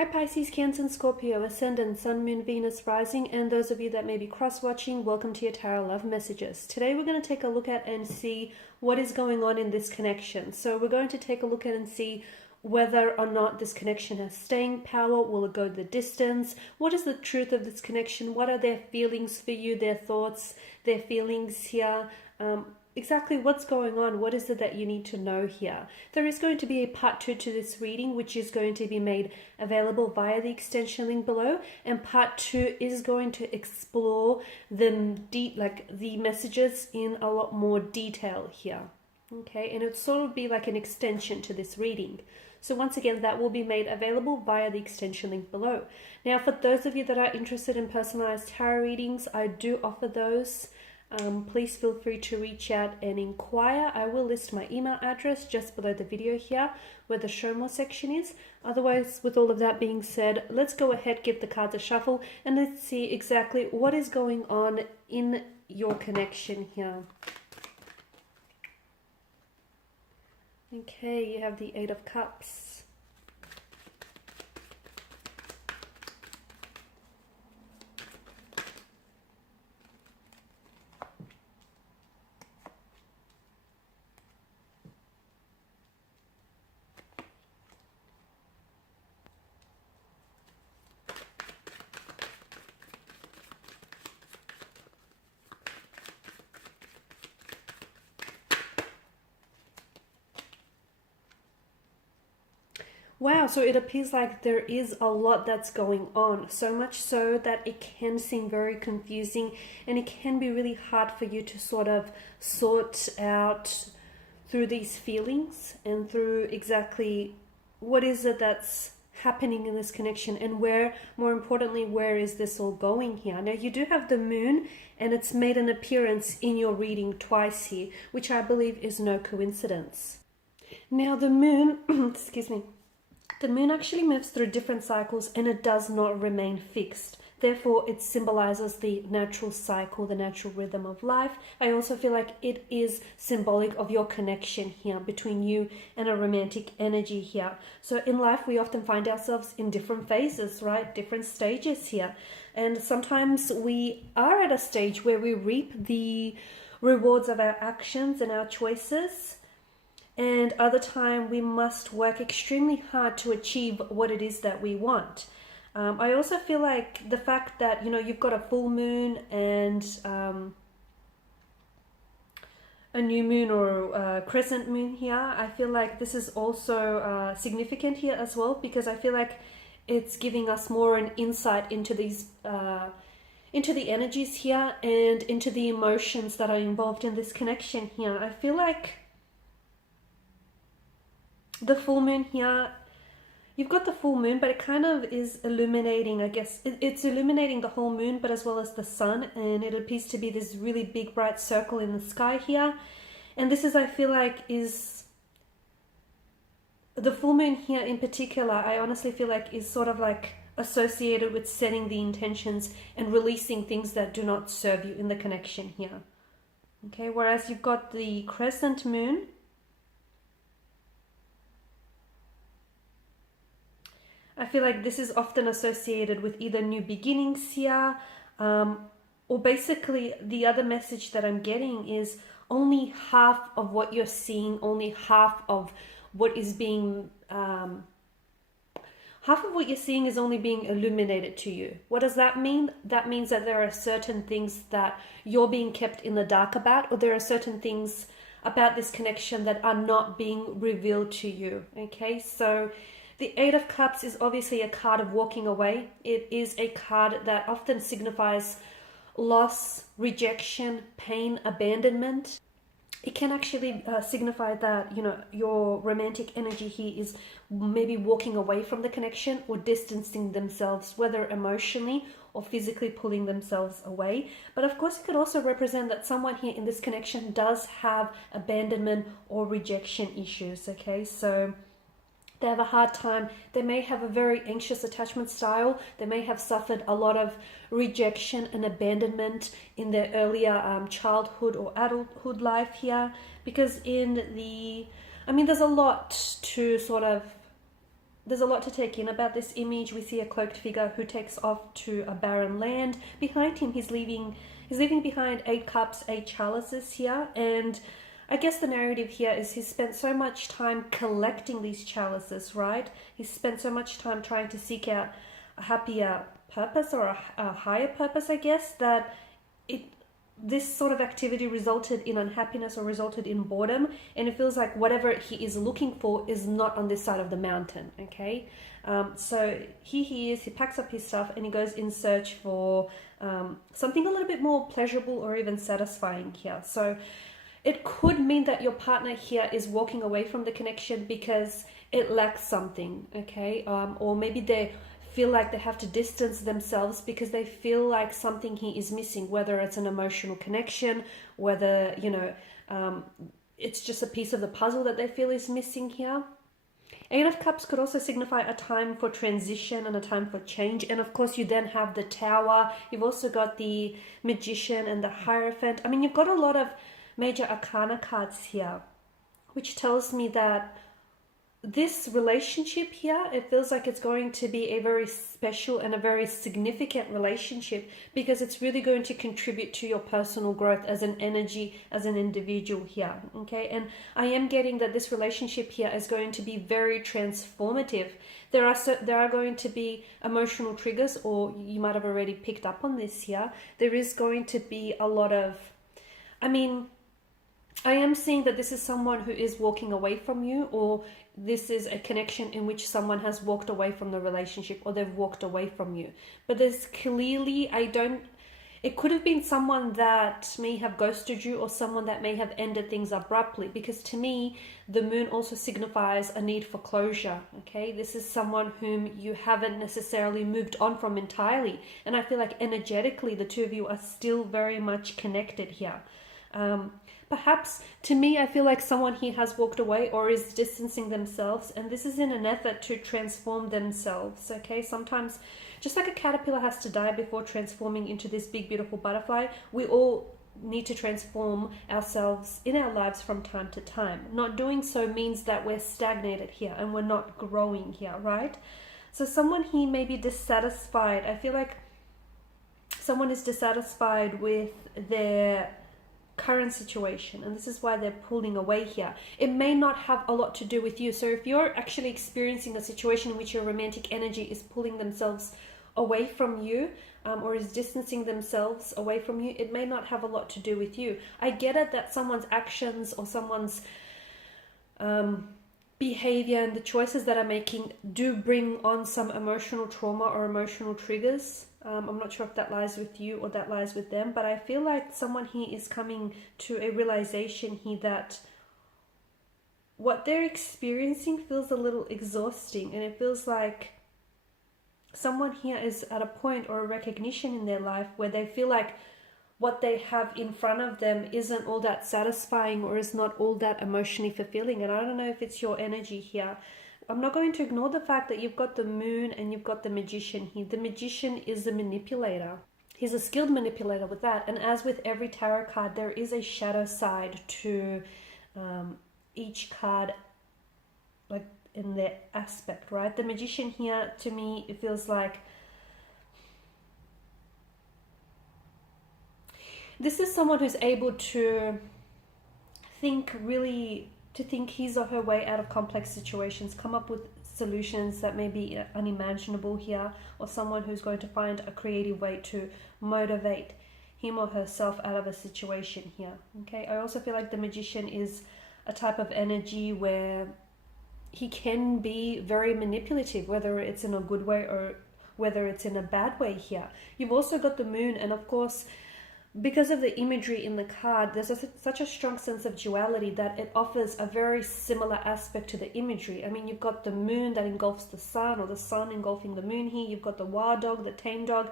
Hi Pisces, Cancer and Scorpio, Ascendant, Sun, Moon, Venus, Rising, and those of you that may be cross-watching, welcome to your Tarot Love Messages. Today we're going to take a look at and see what is going on in this connection. So we're going to take a look at and see whether or not this connection has staying power. Will it go the distance? What is the truth of this connection? What are their feelings for you, their thoughts, their feelings here? Exactly what's going on. What is it that you need to know here? There is going to be a part 2 to this reading, which is going to be made available via the extension link below, and part 2 is going to explore the messages in a lot more detail here. Okay, and it'll sort of be like an extension to this reading. So once again, that will be made available via the extension link below. Now, for those of you that are interested in personalized tarot readings, I do offer those. Please feel free to reach out and inquire. I will list my email address just below the video here where the show more section is. Otherwise, with all of that being said, let's go ahead, give the cards a shuffle, and let's see exactly what is going on in your connection here. Okay, you have the 8 of Cups. Wow, so it appears like there is a lot that's going on, so much so that it can seem very confusing and it can be really hard for you to sort of sort out through these feelings and through exactly what is it that's happening in this connection, and where, more importantly, where is this all going here. Now, you do have the moon, and it's made an appearance in your reading twice here, which I believe is no coincidence. Now, the moon, excuse me, the moon actually moves through different cycles and it does not remain fixed. Therefore, it symbolizes the natural cycle, the natural rhythm of life. I also feel like it is symbolic of your connection here between you and a romantic energy here. So in life, we often find ourselves in different phases, right? Different stages here. And sometimes we are at a stage where we reap the rewards of our actions and our choices. And other time we must work extremely hard to achieve what it is that we want. I also feel like the fact that, you know, you've got a full moon and a new moon or a crescent moon here. I feel like this is also significant here as well, because I feel like it's giving us more an insight into these into the energies here and into the emotions that are involved in this connection here. I feel like the full moon here, you've got the full moon, but it kind of is illuminating, I guess. It's illuminating the whole moon, but as well as the sun. And it appears to be this really big, bright circle in the sky here. And this is, I feel like, is the full moon here in particular, I honestly feel like is sort of like associated with setting the intentions and releasing things that do not serve you in the connection here. Okay, whereas you've got the crescent moon, I feel like this is often associated with either new beginnings here, or basically the other message that I'm getting is only half of what you're seeing, only half of what is being, half of what you're seeing is only being illuminated to you. What does that mean? That means that there are certain things that you're being kept in the dark about, or there are certain things about this connection that are not being revealed to you. Okay, so the 8 of Cups is obviously a card of walking away. It is a card that often signifies loss, rejection, pain, abandonment. It can actually signify that, you know, your romantic energy here is maybe walking away from the connection or distancing themselves, whether emotionally or physically pulling themselves away. But of course, it could also represent that someone here in this connection does have abandonment or rejection issues, okay? So they have a hard time. They may have a very anxious attachment style. They may have suffered a lot of rejection and abandonment in their earlier childhood or adulthood life here. Because in the, I mean, there's a lot to sort of there's a lot to take in about this image. We see a cloaked figure who takes off to a barren land. Behind him, he's leaving behind 8 cups, 8 chalices here. And I guess the narrative here is he's spent so much time collecting these chalices, right? He's spent so much time trying to seek out a happier purpose, or a higher purpose, I guess, that this sort of activity resulted in unhappiness or resulted in boredom, and it feels like whatever he is looking for is not on this side of the mountain, okay? So here he is, he packs up his stuff and he goes in search for something a little bit more pleasurable or even satisfying here. So it could mean that your partner here is walking away from the connection because it lacks something, okay? Or maybe they feel like they have to distance themselves because they feel like something he is missing, whether it's an emotional connection, whether, you know, it's just a piece of the puzzle that they feel is missing here. 8 of Cups could also signify a time for transition and a time for change. And of course, you then have the Tower. You've also got the Magician and the Hierophant. I mean, you've got a lot of major arcana cards here, which tells me that this relationship here, it feels like it's going to be a very special and a very significant relationship, because it's really going to contribute to your personal growth as an energy, as an individual here, okay? And I am getting that this relationship here is going to be very transformative. There are going to be emotional triggers, or you might have already picked up on this here. There is going to be a lot of, I mean, I am seeing that this is someone who is walking away from you, or this is a connection in which someone has walked away from the relationship, or they've walked away from you. But there's clearly, it could have been someone that may have ghosted you, or someone that may have ended things abruptly, because to me, the moon also signifies a need for closure, okay? This is someone whom you haven't necessarily moved on from entirely. And I feel like energetically, the two of you are still very much connected here. Perhaps, to me, I feel like someone here has walked away or is distancing themselves, and this is in an effort to transform themselves, okay? Sometimes, just like a caterpillar has to die before transforming into this big, beautiful butterfly, we all need to transform ourselves in our lives from time to time. Not doing so means that we're stagnated here and we're not growing here, right? So someone here may be dissatisfied. I feel like someone is dissatisfied with their current situation, and this is why they're pulling away here. It may not have a lot to do with you. So if you're actually experiencing a situation in which your romantic energy is pulling themselves away from you, or is distancing themselves away from you, it may not have a lot to do with you. I get it that someone's actions or someone's behavior and the choices that are making do bring on some emotional trauma or emotional triggers. I'm not sure if that lies with you or that lies with them, but I feel like someone here is coming to a realization here that what they're experiencing feels a little exhausting, and it feels like someone here is at a point or a recognition in their life where they feel like what they have in front of them isn't all that satisfying or is not all that emotionally fulfilling. And I don't know if it's your energy here. I'm not going to ignore the fact that you've got the moon and you've got the magician here. The magician is a manipulator. He's a skilled manipulator with that. And as with every tarot card, there is a shadow side to each card, like in their aspect, right? The magician here, to me, it feels like this is someone who's able to think his or her way out of complex situations, come up with solutions that may be unimaginable here, or someone who's going to find a creative way to motivate him or herself out of a situation here, okay? I also feel like the magician is a type of energy where he can be very manipulative, whether it's in a good way or whether it's in a bad way here. You've also got the moon, and of course, because of the imagery in the card, there's such a strong sense of duality that it offers a very similar aspect to the imagery. I mean, you've got the moon that engulfs the sun, or the sun engulfing the moon here. You've got the wild dog, the tame dog.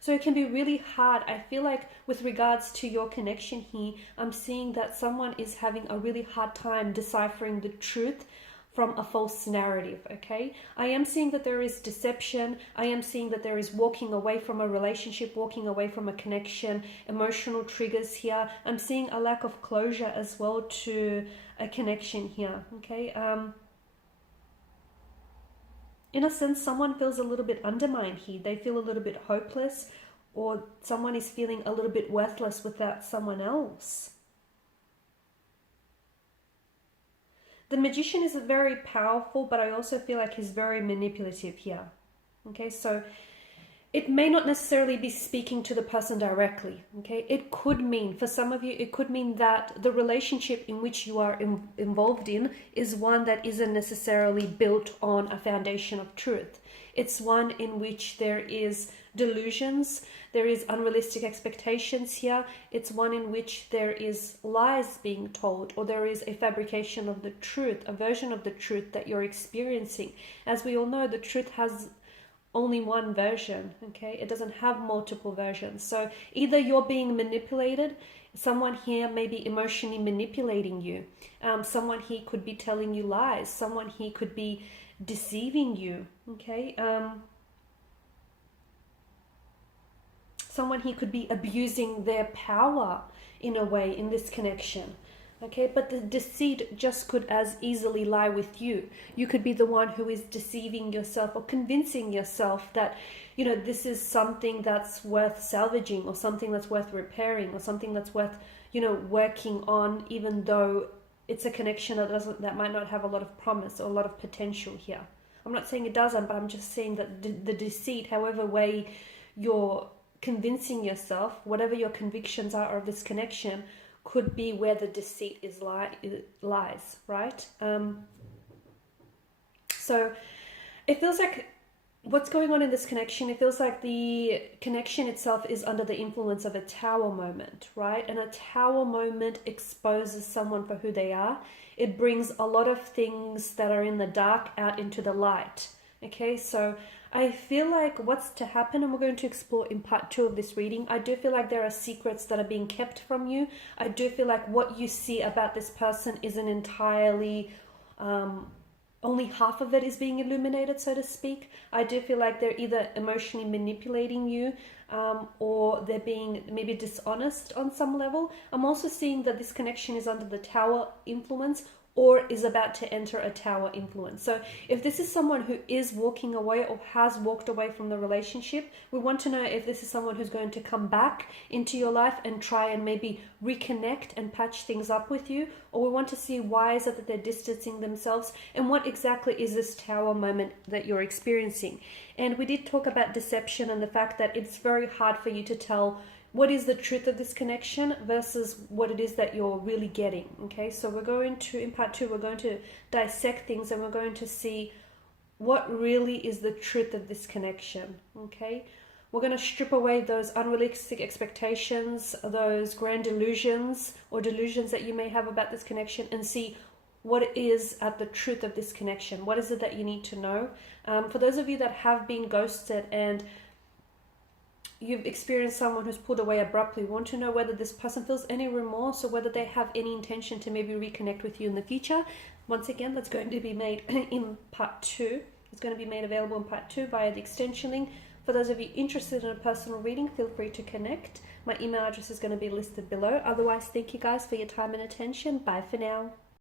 So it can be really hard. I feel like with regards to your connection here, I'm seeing that someone is having a really hard time deciphering the truth from a false narrative, okay? I am seeing that there is deception. I am seeing that there is walking away from a relationship, walking away from a connection, emotional triggers here. I'm seeing a lack of closure as well to a connection here, okay? In a sense, someone feels a little bit undermined here. They feel a little bit hopeless, or someone is feeling a little bit worthless without someone else. The Magician is very powerful, but I also feel like he's very manipulative here. Okay, so it may not necessarily be speaking to the person directly. Okay, it could mean, for some of you, it could mean that the relationship in which you are involved in is one that isn't necessarily built on a foundation of truth. It's one in which there is delusions, there is unrealistic expectations here. It's one in which there is lies being told, or there is a fabrication of the truth, a version of the truth that you're experiencing. As we all know, the truth has only one version, okay? It doesn't have multiple versions. So either you're being manipulated, someone here may be emotionally manipulating you. Someone here could be telling you lies. Someone here could be deceiving you, okay? Someone here could be abusing their power in a way in this connection. Okay, but the deceit just could as easily lie with you. You could be the one who is deceiving yourself or convincing yourself that, you know, this is something that's worth salvaging, or something that's worth repairing, or something that's worth, you know, working on, even though it's a connection that might not have a lot of promise or a lot of potential here. I'm not saying it doesn't, but I'm just saying that the deceit, however way you're convincing yourself, whatever your convictions are of this connection, could be where the deceit lies, right? So it feels like what's going on in this connection, it feels like the connection itself is under the influence of a tower moment, right? And a tower moment exposes someone for who they are. It brings a lot of things that are in the dark out into the light. Okay, so I feel like what's to happen, and we're going to explore in part 2 of this reading, I do feel like there are secrets that are being kept from you. I do feel like what you see about this person isn't entirely, only half of it is being illuminated, so to speak. I do feel like they're either emotionally manipulating you, or they're being maybe dishonest on some level. I'm also seeing that this connection is under the tower influence, or is about to enter a tower influence. So if this is someone who is walking away or has walked away from the relationship, we want to know if this is someone who's going to come back into your life and try and maybe reconnect and patch things up with you, or we want to see why is it that they're distancing themselves, and what exactly is this tower moment that you're experiencing. And we did talk about deception and the fact that it's very hard for you to tell what is the truth of this connection versus what it is that you're really getting. Okay, so we're going to, in part 2, we're going to dissect things, and we're going to see what really is the truth of this connection. Okay, we're going to strip away those unrealistic expectations, those grand illusions or delusions that you may have about this connection, and see what is at the truth of this connection. What is it that you need to know? For those of you that have been ghosted and you've experienced someone who's pulled away abruptly, want to know whether this person feels any remorse, or whether they have any intention to maybe reconnect with you in the future. Once again, that's going to be made in part 2. It's going to be made available in part 2 via the extension link. For those of you interested in a personal reading, feel free to connect. My email address is going to be listed below. Otherwise, thank you guys for your time and attention. Bye for now.